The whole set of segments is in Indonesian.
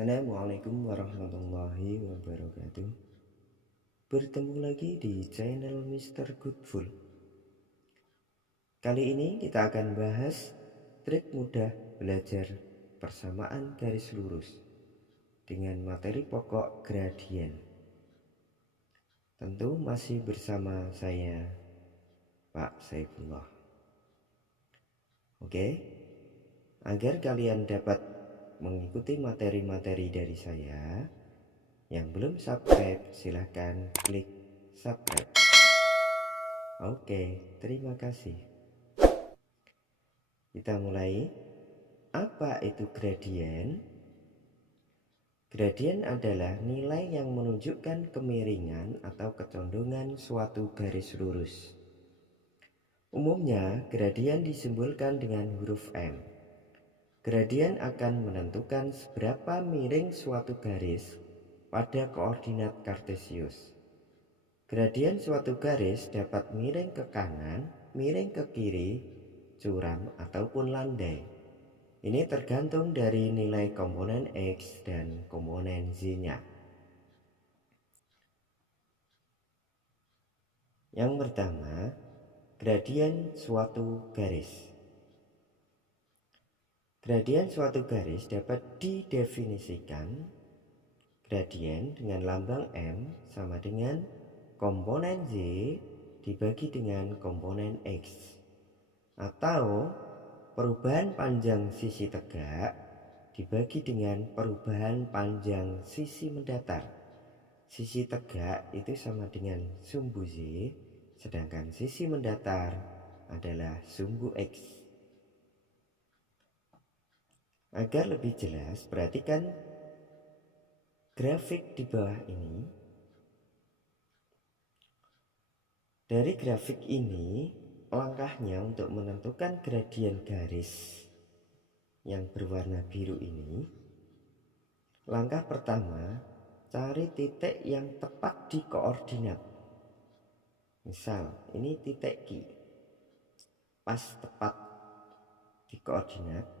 Assalamualaikum warahmatullahi wabarakatuh. Bertemu lagi di channel Mr. Goodful. Kali ini kita akan bahas trik mudah belajar persamaan garis lurus dengan materi pokok gradien. Tentu masih bersama saya, Pak Saifullah. Oke, agar kalian dapat mengikuti materi-materi dari saya, yang belum subscribe silahkan klik subscribe. Oke, terima kasih. Kita mulai. Apa itu gradien? Gradien adalah nilai yang menunjukkan kemiringan atau kecondongan suatu garis lurus. Umumnya gradien disimbolkan dengan huruf M. Gradien akan menentukan seberapa miring suatu garis pada koordinat kartesius. Gradien suatu garis dapat miring ke kanan, miring ke kiri, curam, ataupun landai. Ini tergantung dari nilai komponen X dan komponen Z-nya. Yang pertama, gradien suatu garis. Gradien suatu garis dapat didefinisikan gradien dengan lambang M sama dengan komponen Z dibagi dengan komponen X, atau perubahan panjang sisi tegak dibagi dengan perubahan panjang sisi mendatar. Sisi tegak itu sama dengan sumbu Z, sedangkan sisi mendatar adalah sumbu X. Agar lebih jelas, perhatikan grafik di bawah ini. Dari grafik ini, langkahnya untuk menentukan gradien garis yang berwarna biru ini. Langkah pertama, cari titik yang tepat di koordinat. Misal, ini titik Q, pas tepat di koordinat.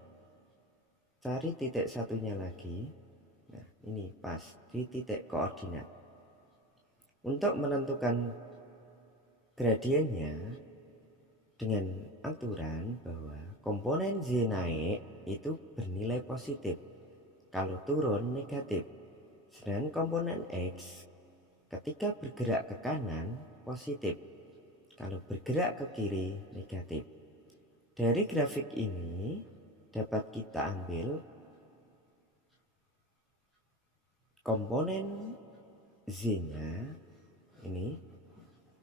Cari titik satunya lagi. Nah, ini pas di titik koordinat. Untuk menentukan gradiennya dengan aturan bahwa komponen Z naik itu bernilai positif, kalau turun negatif. Sedangkan komponen X ketika bergerak ke kanan positif, kalau bergerak ke kiri negatif. Dari grafik ini dapat kita ambil komponen Z-nya ini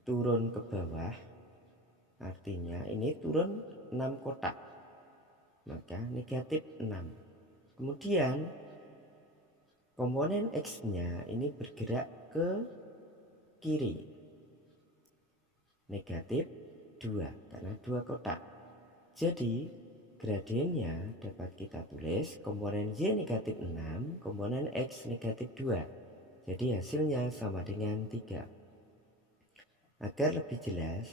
turun ke bawah, artinya ini turun 6 kotak, maka negatif 6. Kemudian komponen X-nya ini bergerak ke kiri, negatif 2 karena 2 kotak. Jadi gradiennya dapat kita tulis komponen Z negatif 6, komponen X negatif 2. Jadi hasilnya sama dengan 3. Agar lebih jelas,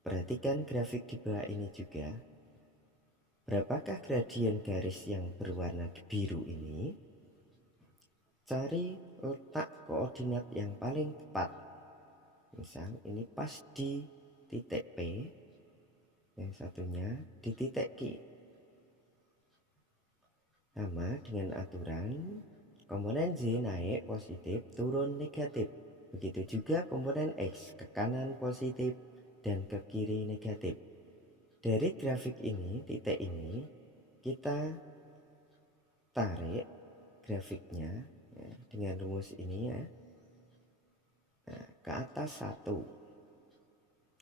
perhatikan grafik di bawah ini juga. Berapakah gradien garis yang berwarna biru ini? Cari letak koordinat yang paling tepat. Misal ini pas di titik P, yang satunya di titik Q. Sama dengan aturan komponen Z naik positif, turun negatif. Begitu juga komponen X ke kanan positif dan ke kiri negatif. Dari grafik ini, titik ini, kita tarik grafiknya ya, dengan rumus ini ya. Nah, ke atas 1.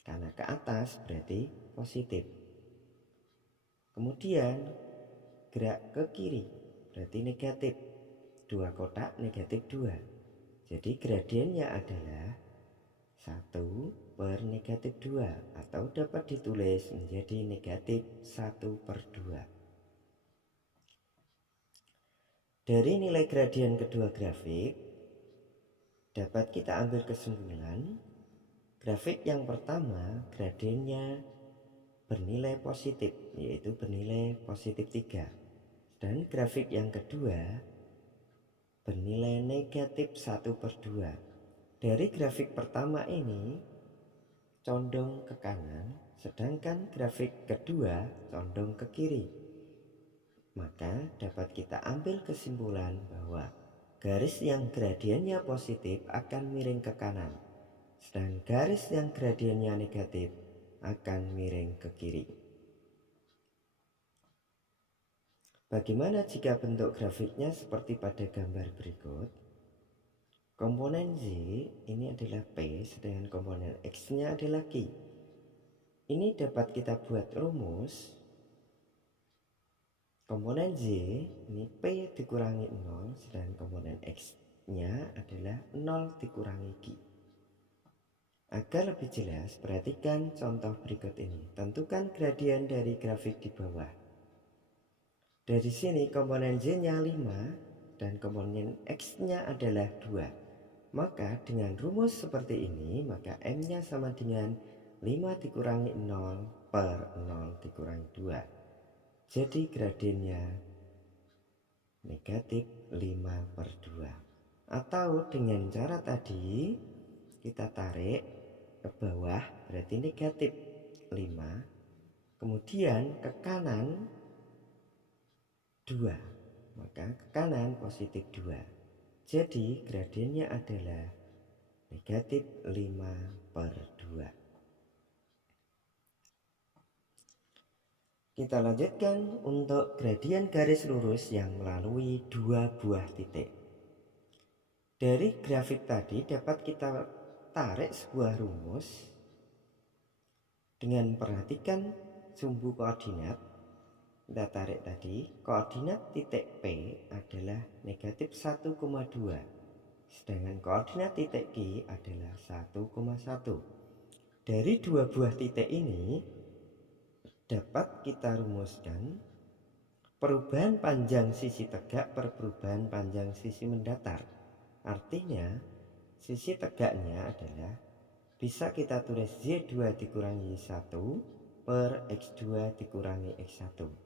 Karena ke atas berarti positif. Kemudian gerak ke kiri berarti negatif. 2 kotak negatif 2. Jadi gradiennya adalah 1 per negatif 2, atau dapat ditulis menjadi negatif 1/2. Dari nilai gradien kedua grafik dapat kita ambil kesimpulan, grafik yang pertama gradiennya bernilai positif, yaitu bernilai positif 3. Dan grafik yang kedua bernilai negatif 1/2. Dari grafik pertama ini condong ke kanan, sedangkan grafik kedua condong ke kiri. Maka dapat kita ambil kesimpulan bahwa garis yang gradiennya positif akan miring ke kanan, sedangkan garis yang gradiennya negatif akan miring ke kiri. Bagaimana jika bentuk grafiknya seperti pada gambar berikut? Komponen Z ini adalah P, sedangkan komponen X-nya adalah Q. Ini dapat kita buat rumus. Komponen Z ini P dikurangi 0, sedangkan komponen X-nya adalah 0 dikurangi Q. Agar lebih jelas, perhatikan contoh berikut ini. Tentukan gradien dari grafik di bawah. Dari sini komponen Z-nya 5 dan komponen X-nya adalah 2. Maka dengan rumus seperti ini, maka M-nya sama dengan 5 dikurangi 0 per 0 dikurangi 2. Jadi gradiennya negatif 5/2. Atau dengan cara tadi, kita tarik ke bawah, berarti negatif 5. Kemudian ke kanan 2, maka ke kanan positif 2. Jadi gradiennya adalah negatif 5/2. Kita lanjutkan untuk gradien garis lurus yang melalui dua buah titik. Dari grafik tadi dapat kita tarik sebuah rumus dengan memperhatikan sumbu koordinat. Kita tarik tadi, koordinat titik P adalah negatif 1,2, sedangkan koordinat titik Q adalah 1,1. Dari dua buah titik ini dapat kita rumuskan perubahan panjang sisi tegak per perubahan panjang sisi mendatar. Artinya sisi tegaknya adalah bisa kita tulis Z2 dikurangi 1 per X2 dikurangi X1.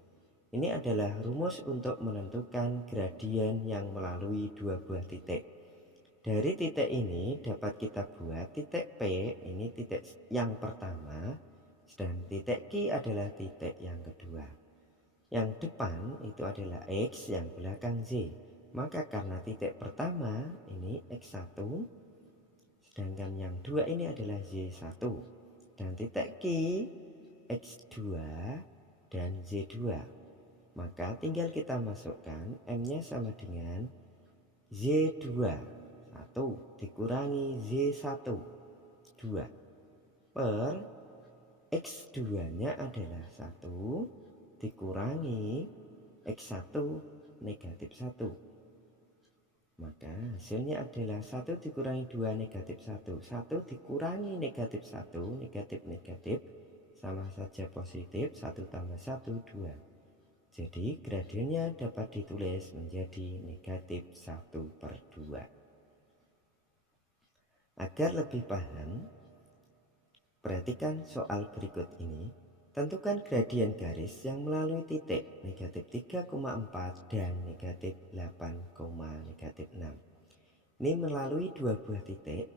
Ini adalah rumus untuk menentukan gradien yang melalui dua buah titik. Dari titik ini dapat kita buat titik P ini titik yang pertama, dan titik Q adalah titik yang kedua. Yang depan itu adalah X, yang belakang Z. Maka karena titik pertama ini X1, sedangkan yang dua ini adalah Z1. Dan titik Q X2 dan Z2. Maka tinggal kita masukkan M-nya sama dengan Z2 1 dikurangi Z1 2 per X2 nya adalah 1 dikurangi X1 negatif 1. Maka hasilnya adalah 1 dikurangi 2 negatif 1. 1 dikurangi negatif 1, negatif sama saja positif, 1 tambah 1 2. Jadi gradiennya dapat ditulis menjadi negatif 1/2. Agar lebih paham, perhatikan soal berikut ini. Tentukan gradien garis yang melalui titik negatif 3,4 dan negatif 8,6. Ini melalui dua buah titik.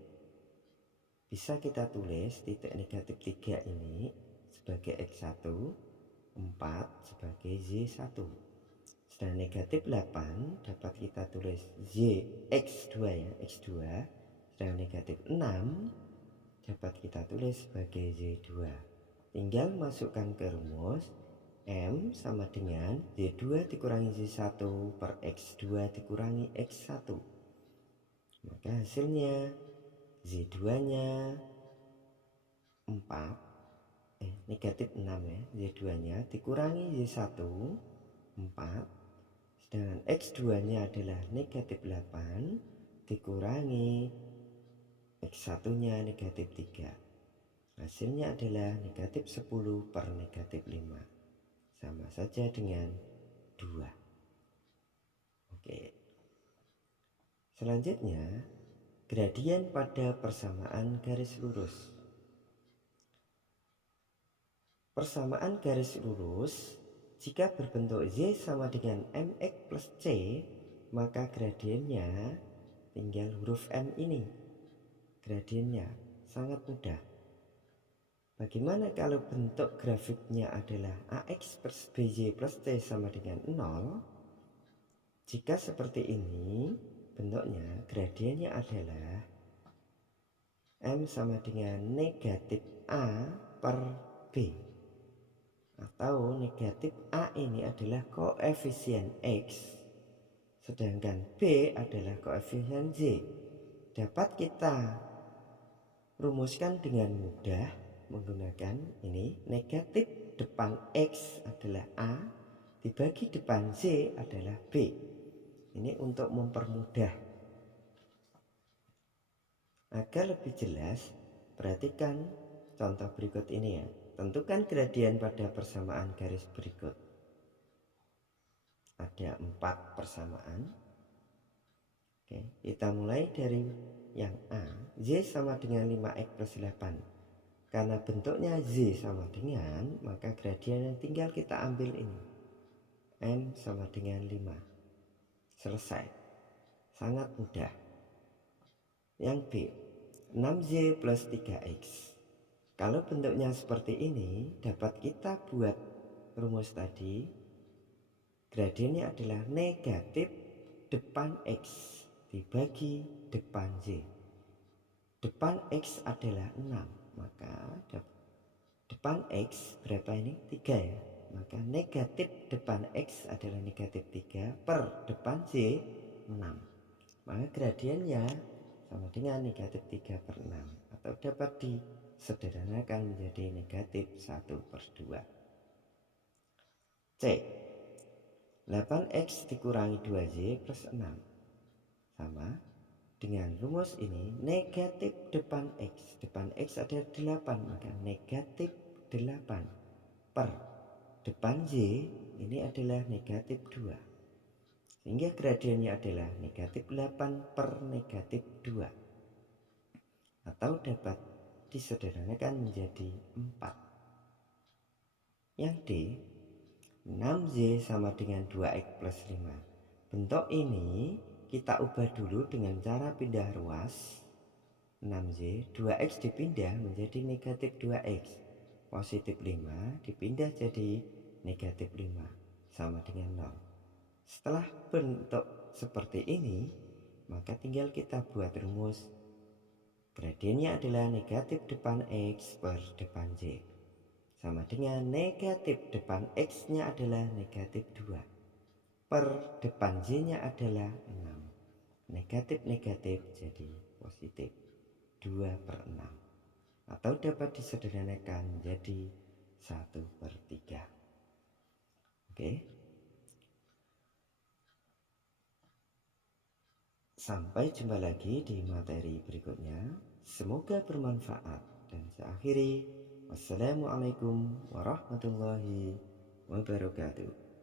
Bisa kita tulis titik negatif 3 ini sebagai X1, 4 sebagai Z1. Sedang negatif 8 dapat kita tulis X2 ya, X2. Sedang negatif 6 dapat kita tulis sebagai Z2. Tinggal masukkan ke rumus. M sama dengan Z2 dikurangi Z1 per X2 dikurangi X1. Maka hasilnya Z2 nya 4 negatif 6 ya, Z2 nya dikurangi Z1 4, sedangkan X2 nya adalah negatif 8 dikurangi X1 nya negatif 3. Hasilnya adalah negatif 10 per negatif 5, sama saja dengan 2. Oke. Selanjutnya, gradien pada persamaan garis lurus. Persamaan garis lurus jika berbentuk Z sama dengan MX plus C, maka gradiennya tinggal huruf M ini. Gradiennya sangat mudah. Bagaimana kalau bentuk grafiknya adalah AX plus BY plus T sama dengan 0? Jika seperti ini bentuknya, gradiennya adalah M sama dengan negatif A per B. Atau negatif A ini adalah koefisien X, sedangkan B adalah koefisien Z. Dapat kita rumuskan dengan mudah menggunakan ini. Negatif depan X adalah A dibagi depan Z adalah B. Ini untuk mempermudah. Agar lebih jelas, perhatikan contoh berikut ini ya. Tentukan gradien pada persamaan garis berikut. Ada 4 persamaan. Oke, kita mulai dari yang A. Z sama dengan 5X plus 8. Karena bentuknya Z sama dengan, maka gradiennya tinggal kita ambil ini. M sama dengan 5. Selesai. Sangat mudah. Yang B, 6Z plus 3X. Kalau bentuknya seperti ini, dapat kita buat rumus tadi. Gradiennya adalah negatif depan X dibagi depan Z. Depan X adalah 6. Maka depan X berapa ini? 3 ya. Maka negatif depan X adalah negatif 3 per depan Z 6. Maka gradiennya sama dengan negatif 3 per 6. Atau dapat disederhanakan menjadi negatif 1 per 2. C. 8X dikurangi 2Z plus 6. Sama dengan rumus ini, negatif depan X. Depan X ada 8, maka negatif 8 per depan Z ini adalah negatif 2. Sehingga gradiennya adalah negatif 8 per negatif 2. Atau dapat disederhanakan menjadi 4. Yang D, 6Z sama dengan 2X plus 5. Bentuk ini kita ubah dulu dengan cara pindah ruas. 6Z, 2X dipindah menjadi negatif 2X. Positif 5 dipindah jadi negatif 5 sama dengan 0. Setelah bentuk seperti ini, maka tinggal kita buat rumus. Gradiennya adalah negatif depan X per depan Z. Sama dengan negatif depan X-nya adalah negatif 2. Per depan Z-nya adalah 6. Negatif-negatif jadi positif 2 per 6. Atau dapat disederhanakan menjadi 1 per 3. Oke. Sampai jumpa lagi di materi berikutnya. Semoga bermanfaat. Dan saya akhiri. Wassalamualaikum warahmatullahi wabarakatuh.